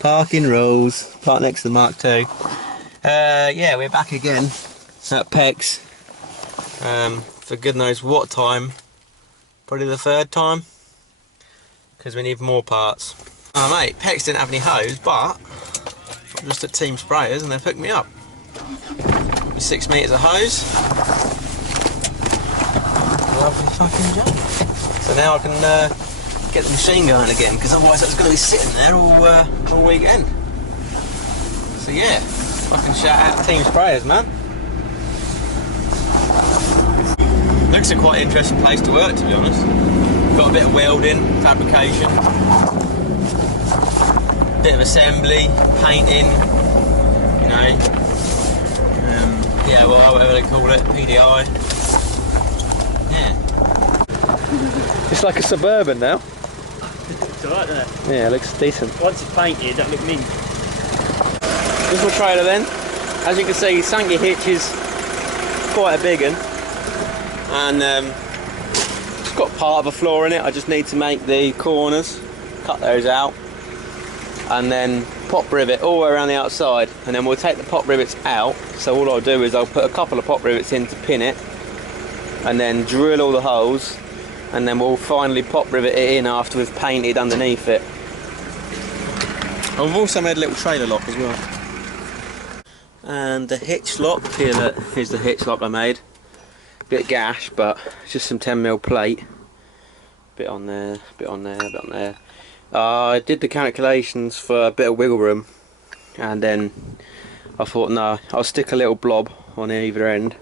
Parking rules. Park next to the Mark II. Yeah, we're back again at Peck's. For good knows what time. Probably the third time. Because we need more parts. Oh mate, Peck's didn't have any hose, but I'm just at Team Sprayers and they've hooked me up. 6 metres of hose. Lovely fucking job. So now I can get the machine going again, because otherwise that's going to be sitting there all weekend. So yeah, fucking shout out to Team Sprayers, man. Looks a quite interesting place to work, to be honest. Got a bit of welding, fabrication, bit of assembly, painting, you know, yeah, well, whatever they call it, PDI. Yeah. It's like a Suburban now. It's alright there. Yeah, it looks decent. Once it's painted, that'll look mint. This is my trailer then. As you can see, Sankey hitch is quite a big one. And it's got part of a floor in it. I just need to make the corners, cut those out, and then pop rivet all the way around the outside. And then we'll take the pop rivets out. So all I'll do is I'll put a couple of pop rivets in to pin it, and then drill all the holes, and then we'll finally pop rivet it in after we've painted underneath it. I've also made a little trailer lock as well. And the hitch lock, here look, here's the hitch lock I made. Bit gash, but it's just some 10mm plate. Bit on there, bit on there, bit on there. I did the calculations for a bit of wiggle room, and then I thought, no, I'll stick a little blob on either end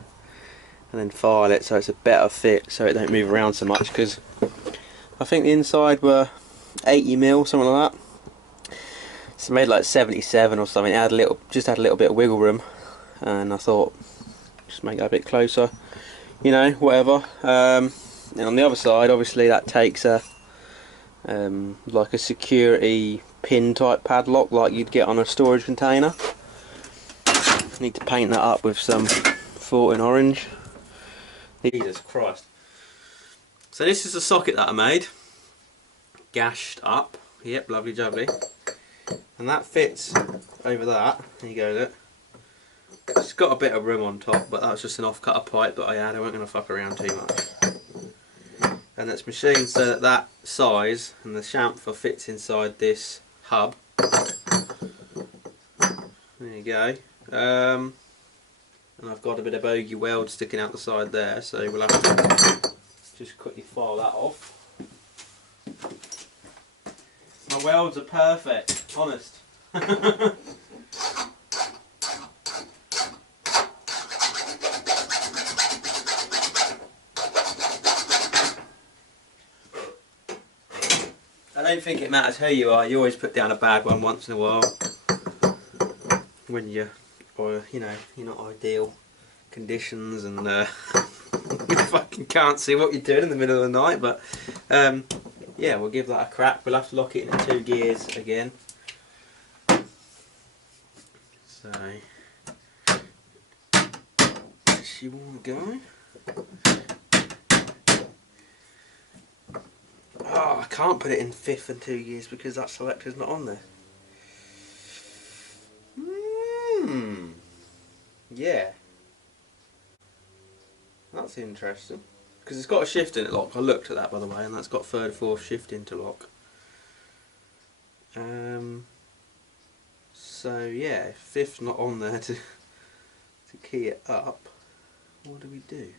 and then file it so it's a better fit, so it don't move around so much, because I think the inside were 80mm, something like that. So made like 77 or something. It had a little, just had a little bit of wiggle room, and I thought just make that a bit closer, you know, whatever. And on the other side, obviously, that takes a like a security pin type padlock like you'd get on a storage container. Need to paint that up with some 14 orange. Jesus Christ. So this is the socket that I made, gashed up. Yep, lovely jubbly. And that fits over that. There you go, look. It's got a bit of room on top, but that's just an off-cutter pipe that I had. I wasn't going to fuck around too much. And it's machined so that that size and the chamfer fits inside this hub. There you go. And I've got a bit of bogey weld sticking out the side there, so we'll have to just quickly file that off. My welds are perfect, honest. I don't think it matters who you are, you always put down a bad one once in a while. When you, or you know, you're not ideal conditions and you fucking can't see what you're doing in the middle of the night, but yeah, we'll give that a crack. We'll have to lock it in 2 gears again. So, she won't go. Oh, I can't put it in 5th and 2 gears because that selector's not on there. Yeah. That's interesting. Because it's got a shift interlock. I looked at that, by the way, and that's got 3rd, 4th shift interlock. So yeah, if 5th's not on there to key it up, what do we do?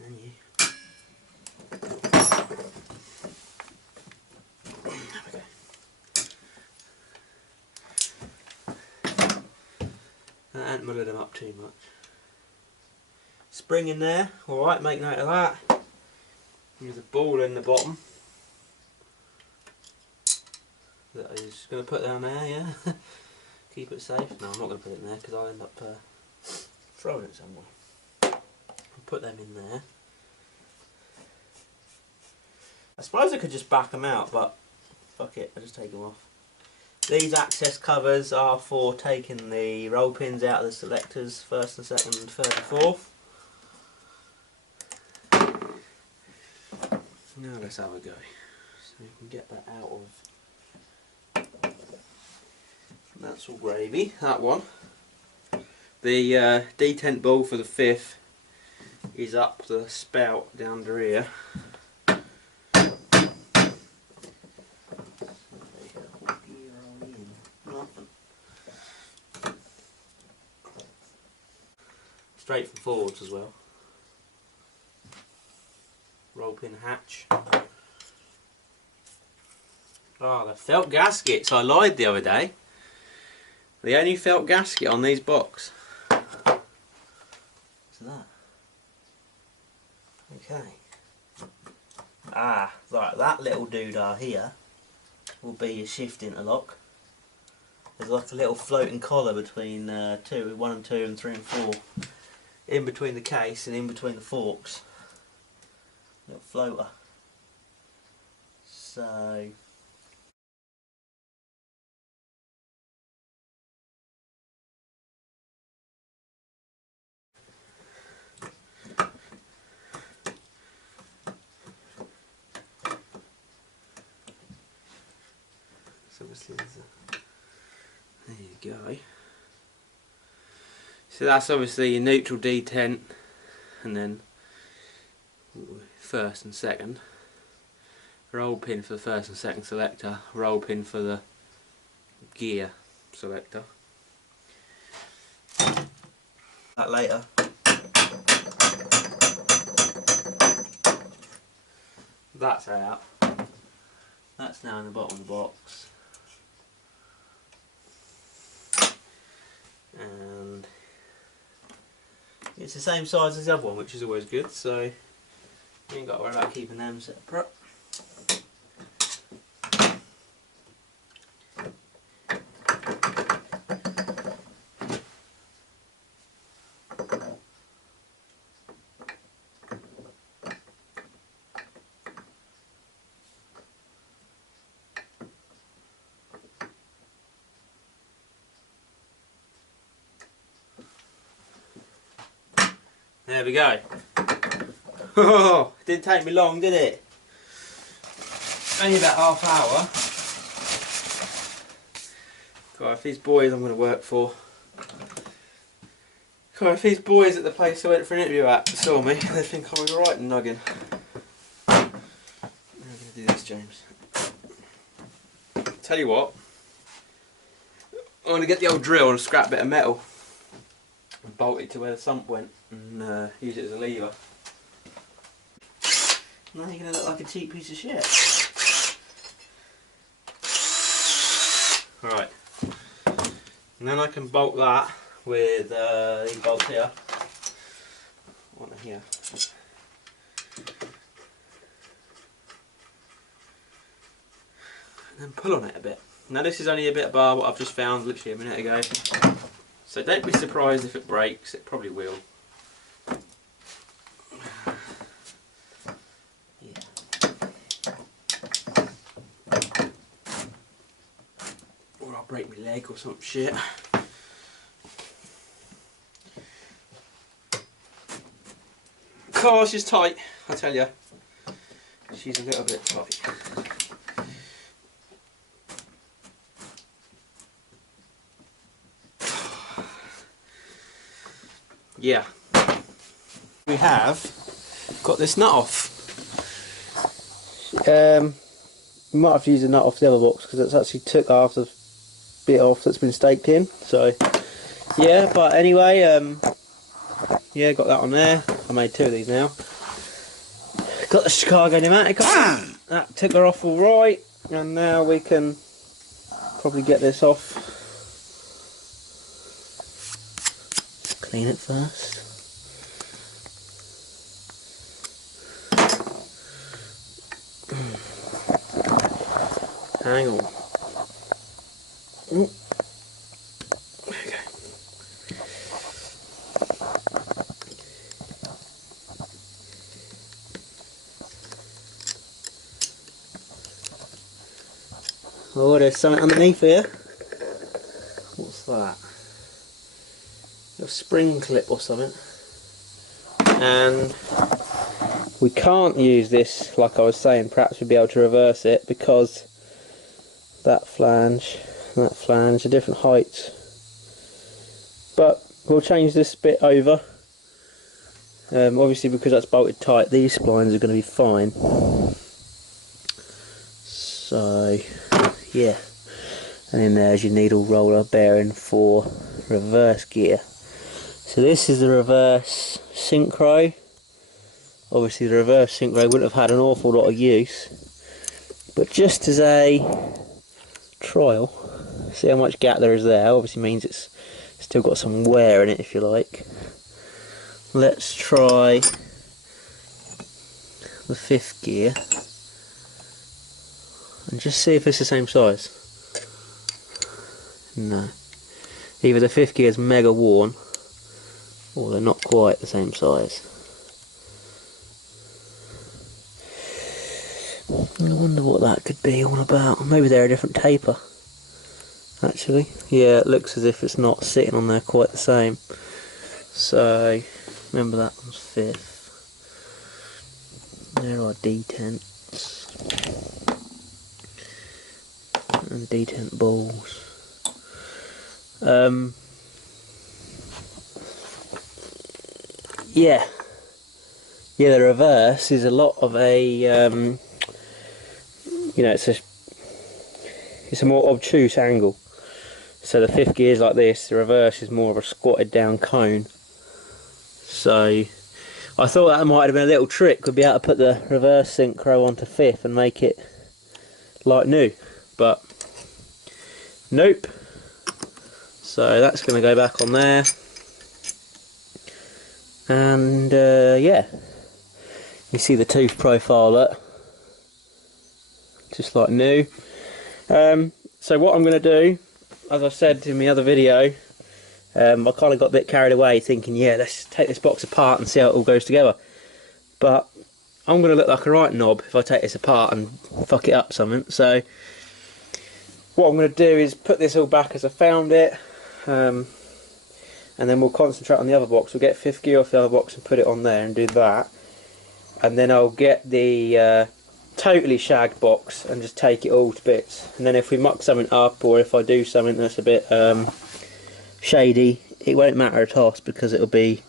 Menu. There we go. That ain't mullered them up too much. Spring in there, alright, make note of that. There's a ball in the bottom that I'm just going to put down there, yeah. Keep it safe. No, I'm not going to put it in there because I'll end up throwing it somewhere. I'll put them in there. I suppose I could just back them out, but fuck it, I'll just take them off. These access covers are for taking the roll pins out of the selectors, 1st and 2nd and 3rd and 4th. Now let's have a go. So you can get that out of That's all gravy, that one. The detent ball for the 5th is up the spout down under here. Straight from forwards as well. Roll pin hatch. Oh, the felt gaskets. I lied the other day. The only felt gasket on these box. What's that? Okay. Ah, right, that little doodah here will be your shift interlock. There's like a little floating collar between 1 and 2 and 3 and 4. In between the case and in between the forks. Little floater. So obviously there you go. So that's obviously your neutral detent, and then 1st and 2nd. Roll pin for the 1st and 2nd selector, roll pin for the gear selector. That later. That's out. That's now in the bottom of the box. And it's the same size as the other one, which is always good, so you ain't got to worry about keeping them separate. There we go. Oh, didn't take me long, did it? Only about half hour. God, if these boys I'm going to work for. God, if these boys at the place I went for an interview at saw me, they'd think I was a right noggin. How am I going to do this, James? Tell you what. I'm going to get the old drill and a scrap bit of metal and bolt it to where the sump went and use it as a lever. Now you're going to look like a cheap piece of shit. Right. And then I can bolt that with these bolts here. One here. And then pull on it a bit. Now this is only a bit of bar what I've just found literally a minute ago. So don't be surprised if it breaks, it probably will. Yeah. Or I'll break my leg or some shit. Oh, she's tight, I tell you. She's a little bit tight. Yeah. We have got this nut off. We might have to use a nut off the other box because it's actually took half the bit off that's been staked in. So, yeah, but anyway, yeah, got that on there. I made 2 of these now. Got the Chicago pneumatic on. That took her off alright, and now we can probably get this off. Clean it first. Hang on. There we go. Oh, there's something underneath here. What's that? A spring clip or something. And we can't use this, like I was saying, perhaps we'll be able to reverse it because that flange and that flange are different heights. But we'll change this bit over. Obviously because that's bolted tight, these splines are going to be fine. So yeah, and then there's your needle roller bearing for reverse gear. So this is the reverse synchro. Obviously the reverse synchro wouldn't have had an awful lot of use, but just as a trial, see how much gap there is there. Obviously means it's still got some wear in it, if you like. Let's try the 5th gear and just see if it's the same size. No, either the 5th gear is mega worn or they're not quite the same size. I wonder what that could be all about. Maybe they're a different taper. Actually, yeah, it looks as if it's not sitting on there quite the same. So, remember that one's 5th. There are detents. And detent balls. Yeah, the reverse is a lot of a, you know, it's a more obtuse angle. So the 5th gear is like this, the reverse is more of a squatted down cone. So I thought that might have been a little trick, we'd be able to put the reverse synchro onto 5th and make it like new, but nope. So that's going to go back on there, and yeah, you see the tooth profile look, just like new. So what I'm going to do, as I said in my other video, I kind of got a bit carried away thinking, yeah, let's take this box apart and see how it all goes together. But I'm going to look like a right knob if I take this apart and fuck it up something. So what I'm going to do is put this all back as I found it, and then we'll concentrate on the other box. We'll get 5th gear off the other box and put it on there and do that. And then I'll get the totally shagged box and just take it all to bits. And then if we muck something up, or if I do something that's a bit shady, it won't matter at all because it'll be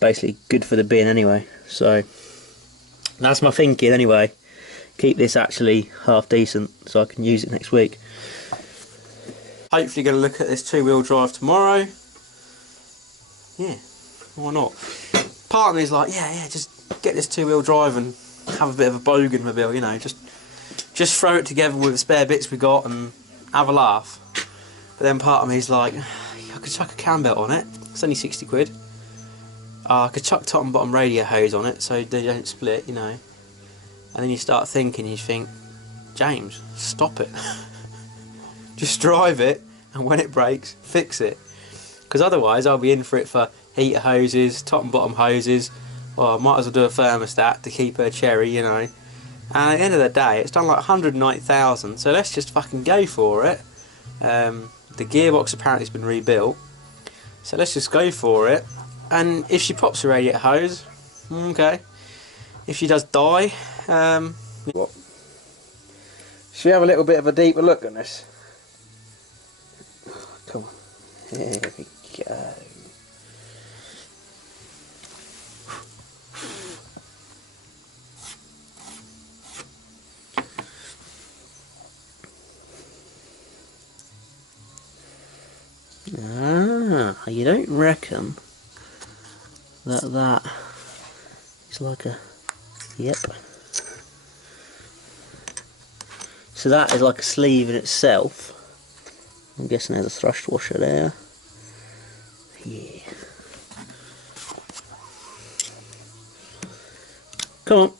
basically good for the bin anyway. So that's my thinking anyway. Keep this actually half decent so I can use it next week. Hopefully going to look at this 2-wheel drive tomorrow. Yeah, why not? Part of me is like, yeah, just get this 2-wheel drive and have a bit of a bogan-mobile, you know, just throw it together with the spare bits we got and have a laugh. But then part of me is like, I could chuck a cam belt on it, it's only 60 quid. I could chuck top and bottom radio hose on it so they don't split, you know. And then you start thinking, you think, James, stop it. Just drive it, and when it breaks, fix it. Because otherwise I'll be in for it for heater hoses, top and bottom hoses. Well, I might as well do a thermostat to keep her cherry, you know. And at the end of the day, it's done like 190,000, so let's just fucking go for it. The gearbox apparently has been rebuilt, so let's just go for it. And if she pops a radiator hose, okay. If she does die, what? Should we have a little bit of a deeper look at this? Come on, there we go. Ah, you don't reckon that is like a, yep. So that is like a sleeve in itself. I'm guessing there's a thrust washer there. Yeah. Come on.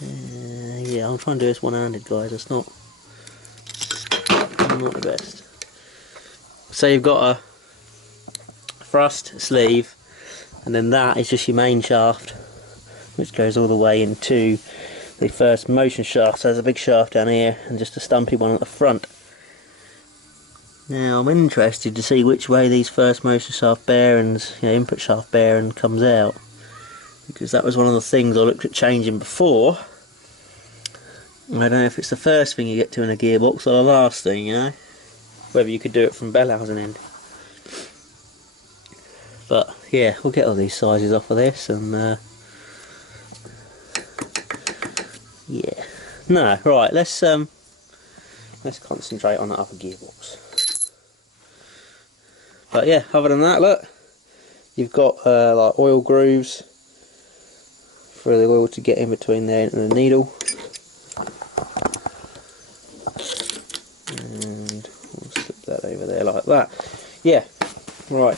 Yeah, I'm trying to do this one-handed, guys. It's not the best. So you've got a thrust sleeve, and then that is just your main shaft, which goes all the way into the first motion shaft. So there's a big shaft down here and just a stumpy one at the front. Now I'm interested to see which way these first motion shaft bearings, input shaft bearing comes out, because that was one of the things I looked at changing before, I don't know if it's the first thing you get to in a gearbox or the last thing, you know. Whether you could do it from bellhousing end. But yeah, we'll get all these sizes off of this and yeah. No, right, let's concentrate on that upper gearbox. But yeah, other than that, look, you've got like oil grooves for the oil to get in between there and the needle. And we'll slip that over there like that. Yeah, right.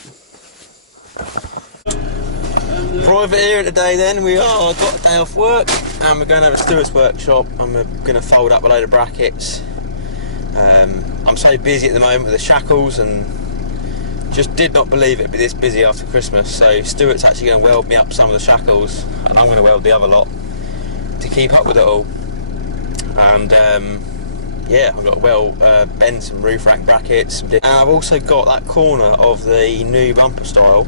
Private here today then, we are got a day off work and we're going to have a Stewart's workshop and we're going to fold up a load of brackets. I'm so busy at the moment with the shackles and just did not believe it'd be this busy after Christmas, so Stuart's actually going to weld me up some of the shackles and I'm going to weld the other lot to keep up with it all. And yeah, I've got to weld, bend some roof rack brackets, and I've also got that corner of the new bumper style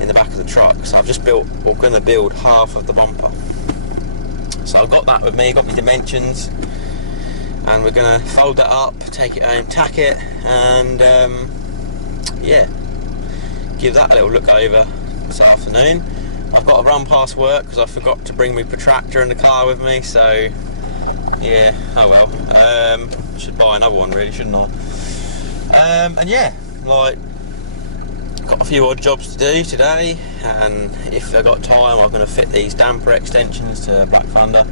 in the back of the truck, so I've just built, or going to build half of the bumper. So I've got that with me, got my dimensions, and we're going to fold that up, take it home, tack it, and yeah, give that a little look over this afternoon. I've got to run past work because I forgot to bring my protractor in the car with me, so yeah, oh well. Should buy another one really, shouldn't I? And yeah, like, got a few odd jobs to do today, and if I've got time I'm going to fit these damper extensions to Black Thunder.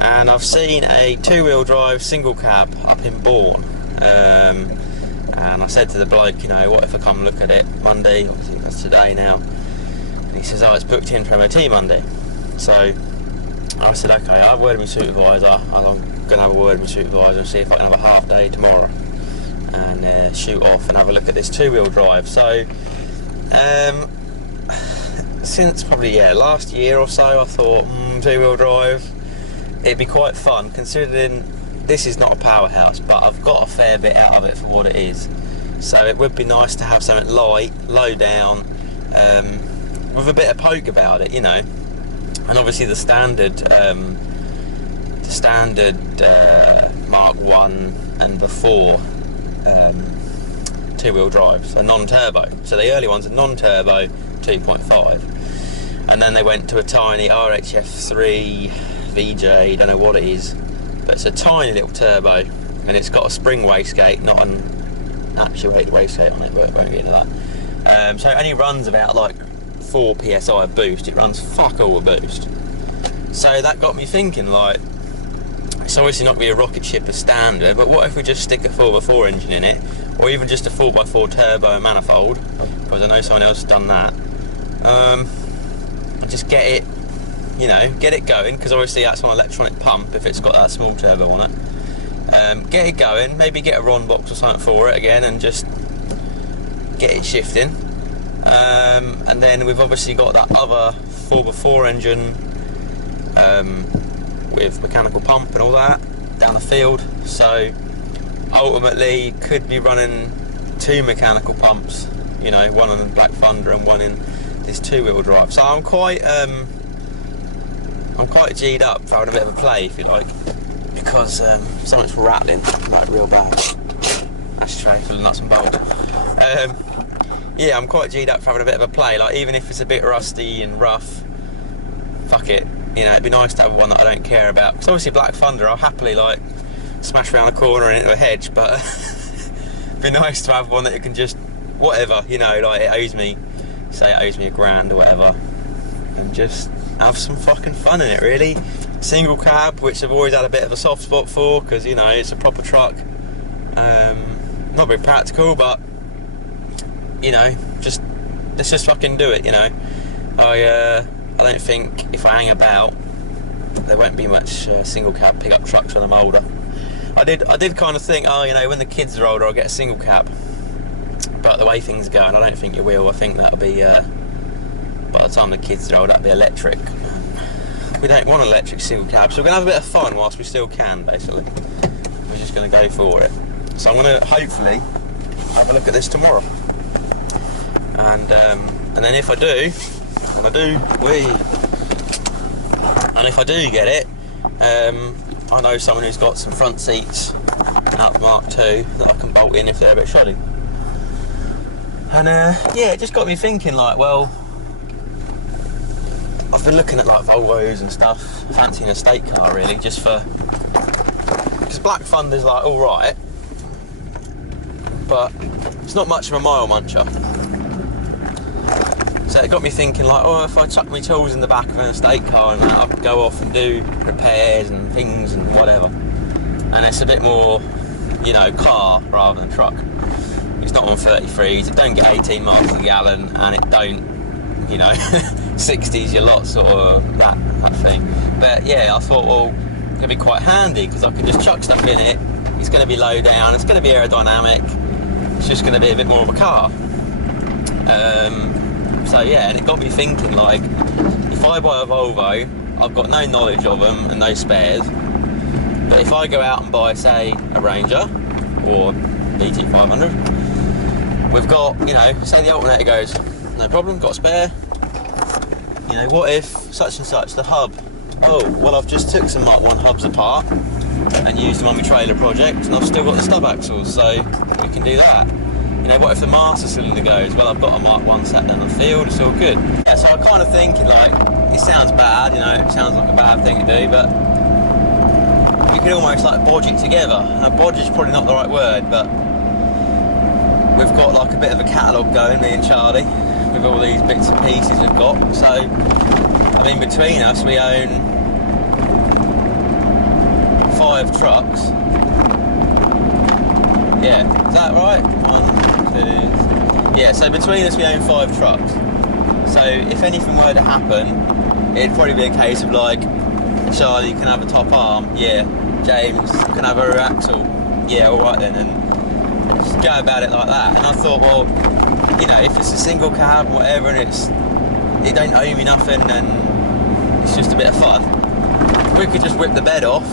And I've seen a two-wheel drive single cab up in Bourne, and I said to the bloke, you know, what if I come look at it Monday, I think that's today now, and he says, oh, it's booked in for MOT Monday. So I said, okay, I'll have a word with my supervisor, I'm going to have a word with my supervisor and see if I can have a half day tomorrow and shoot off and have a look at this two-wheel drive. So since probably, yeah, last year or so I thought, two-wheel drive, it'd be quite fun, considering this is not a powerhouse, but I've got a fair bit out of it for what it is. So it would be nice to have something light, low down, with a bit of poke about it, you know. And obviously the standard Mark 1 and before two-wheel drives are non-turbo. So the early ones are non-turbo 2.5, and then they went to a tiny RHF3 VJ, don't know what it is, but it's a tiny little turbo, and it's got a spring wastegate, not an actuated wastegate on it, but won't get into that. So it only runs about like 4 psi of boost. It runs fuck all of boost. So that got me thinking, like, it's obviously not going to be a rocket ship as standard, but what if we just stick a 4x4 engine in it, or even just a 4x4 turbo manifold, because I know someone else has done that, and just get it, you know, get it going, because obviously that's on an electronic pump if it's got that small turbo on it. Get it going, maybe get a Ron box or something for it again and just get it shifting. And then we've obviously got that other 4x4 engine with mechanical pump and all that down the field, so ultimately could be running 2 mechanical pumps, you know, one in the Black Thunder and one in this two-wheel drive. So I'm quite G'd up for having a bit of a play, if you like, because something's rattling like real bad. Ashtray full of nuts and bolts. Yeah, I'm quite G'd up for having a bit of a play, like, even if it's a bit rusty and rough, fuck it, you know, it'd be nice to have one that I don't care about, because obviously Black Thunder I'll happily like smash around a corner and into a hedge, but it'd be nice to have one that you can just, whatever, you know, like it owes me, say it owes me £1,000 or whatever, and just have some fucking fun in it, really. Single cab, which I've always had a bit of a soft spot for, because, you know, it's a proper truck. Not very practical, but, you know, just let's just fucking do it, you know. I don't think if I hang about there won't be much single cab pickup trucks when I'm older. I did kind of think, oh, you know, when the kids are older I'll get a single cab, but the way things are going I don't think you will. I think that'll be by the time the kids are old, that'll be electric. We don't want an electric single cab, so we're going to have a bit of fun whilst we still can, basically. We're just going to go for it. So I'm going to hopefully have a look at this tomorrow. And then if I do, and if I do get it, I know someone who's got some front seats out of Mark II that I can bolt in if they're a bit shoddy. And yeah, it just got me thinking, like, well, I've been looking at like Volvos and stuff, fancying a estate car really, just for, because Black Thunder's like alright, but it's not much of a mile muncher. So it got me thinking, like, oh, if I chuck my tools in the back of an estate car and I could go off and do repairs and things and whatever, and it's a bit more, you know, car rather than truck. It's not on 33s, it don't get 18 miles a gallon, and it don't, you know, 60s your lot, sort of that thing. But yeah, I thought, well, it'd be quite handy because I could just chuck stuff in it. It's going to be low down, it's going to be aerodynamic, it's just going to be a bit more of a car. So yeah, and it got me thinking, like, if I buy a Volvo, I've got no knowledge of them and no spares, but if I go out and buy, say, a Ranger or BT500, we've got, you know, say the alternator goes, no problem, got a spare. You know, what if such and such, the hub, oh, well, I've just took some Mark 1 hubs apart and used them on my trailer project, and I've still got the stub axles, so we can do that. You know, what if the master cylinder goes, well, I've got a Mark 1 sat down the field, it's all good. Yeah, so I'm kind of thinking, like, it sounds bad, you know, it sounds like a bad thing to do, but you could almost, like, bodge it together. Now, bodge is probably not the right word, but we've got, like, a bit of a catalogue going, me and Charlie, with all these bits and pieces we've got. So, I mean, between us, we own 5 trucks. Yeah, is that right? 1, 2, yeah, so between us we own 5 trucks. So if anything were to happen, it'd probably be a case of, like, Charlie can have a top arm, yeah, James can have a rear axle, yeah, alright then, and just go about it like that. And I thought, well, you know, if it's a single cab, whatever, and it don't owe me nothing, and it's just a bit of fun, we could just whip the bed off,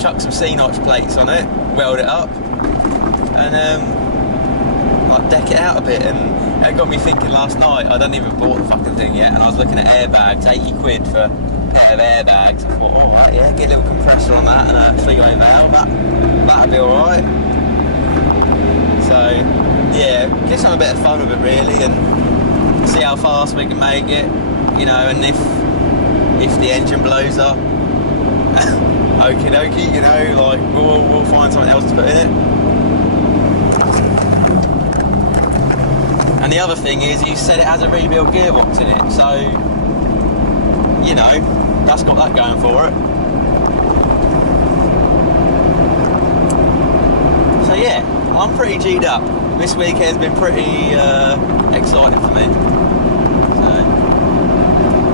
chuck some C-notch plates on it, weld it up, and like deck it out a bit. And it got me thinking last night, I hadn't even bought the fucking thing yet, and I was looking at airbags, 80 quid for a pair of airbags. I thought, alright, yeah, get a little compressor on that and a 3-way valve, that'd be alright. So yeah, get some a bit of fun with it really, and see how fast we can make it, you know, and if the engine blows up, okie dokie, you know, like, we'll find something else to put in it. And the other thing is, you said it has a rebuild gearbox in it, so, you know, that's got that going for it. So yeah, I'm pretty G'd up. This weekend's been pretty exciting for me. So,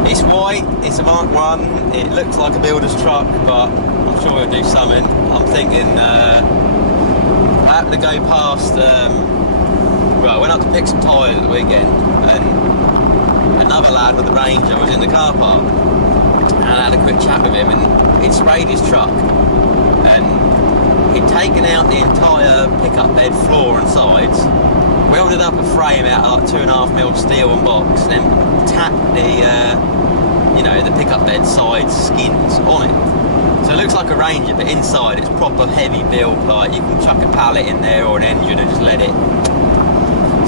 it's white, it's a Mark 1, it looks like a builder's truck, but I'm sure we'll do something. I'm thinking, I happened to go past, well, I went up to pick some tyres at the weekend, and another lad with the Ranger was in the car park, and I had a quick chat with him, and he'd sprayed his truck, and he'd taken out the entire pickup bed floor and sides, welded up a frame out of like 2.5mm steel and box, and then tacked the, you know, the pickup bed side skins on it. So it looks like a Ranger, but inside it's proper heavy build, like you can chuck a pallet in there or an engine and just let it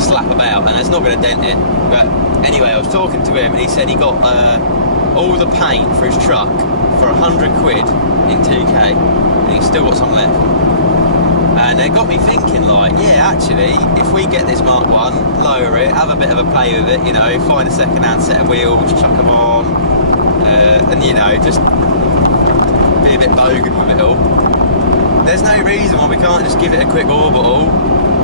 slap about, and it's not going to dent it. But anyway, I was talking to him, and he said he got all the paint for his truck for 100 quid in 2K, and he's still got some left. And it got me thinking, like, yeah, actually, if we get this Mark 1, lower it, have a bit of a play with it, you know, find a second-hand set of wheels, chuck them on, and, you know, just be a bit bogan with it all. There's no reason why we can't just give it a quick orbital,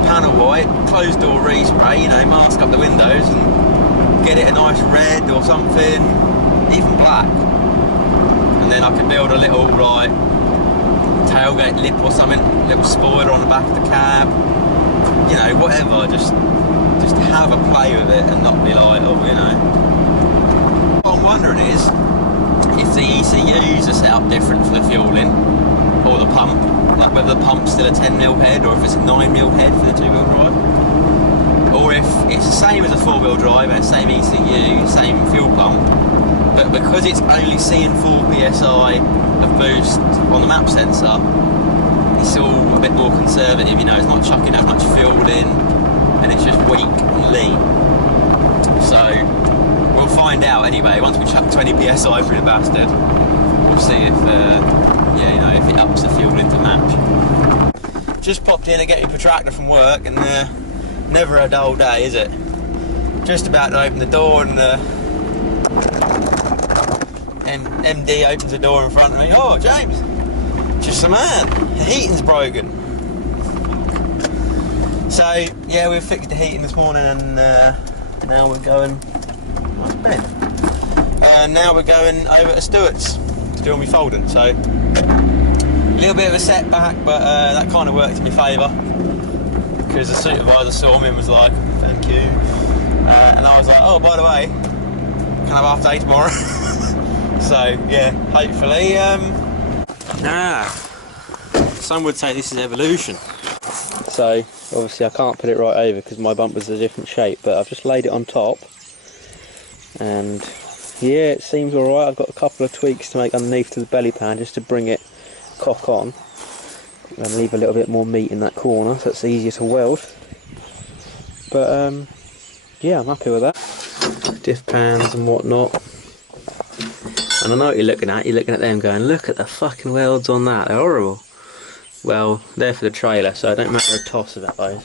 panel white, closed door respray, you know, mask up the windows and get it a nice red or something, even black. And then I could build a little, like, tailgate lip or something, little spoiler on the back of the cab, you know, whatever, just have a play with it and not be like, oh, you know. What I'm wondering is if the ECUs are set up different for the fueling or the pump, like whether the pump's still a 10mm head or if it's a 9mm head for the 2-wheel drive, or if it's the same as a 4-wheel drive and same ECU, same fuel pump, but because it's only seeing 4 psi of boost on the map sensor, it's all a bit more conservative, you know, it's not chucking as much fuel in, and it's just weak and lean. So we'll find out anyway. Once we chuck 20 psi through the bastard, we'll see if yeah, you know, if it ups the fuel into match. Just popped in and get your protractor from work, and never a dull day, is it? Just about to open the door, and MD opens the door in front of me. Oh, James, just a man. The heating's broken. So yeah, we've fixed the heating this morning, and now we're going. Where's Ben? And now we're going over to Stewart's to do all my folding. So a little bit of a setback, but that kind of worked in my favour, because the supervisor saw me and was like, "Thank you," and I was like, "Oh, by the way, can I have half day tomorrow?" So yeah, hopefully. Some would say this is evolution. So obviously I can't put it right over because my bumper's a different shape, but I've just laid it on top, and yeah, it seems alright. I've got a couple of tweaks to make underneath to the belly pan just to bring it cock on and leave a little bit more meat in that corner so it's easier to weld. But yeah, I'm happy with that. Diff pans and whatnot. And I know what you're looking at them going, look at the fucking welds on that, they're horrible. Well, they're for the trailer, so it don't matter a toss about those.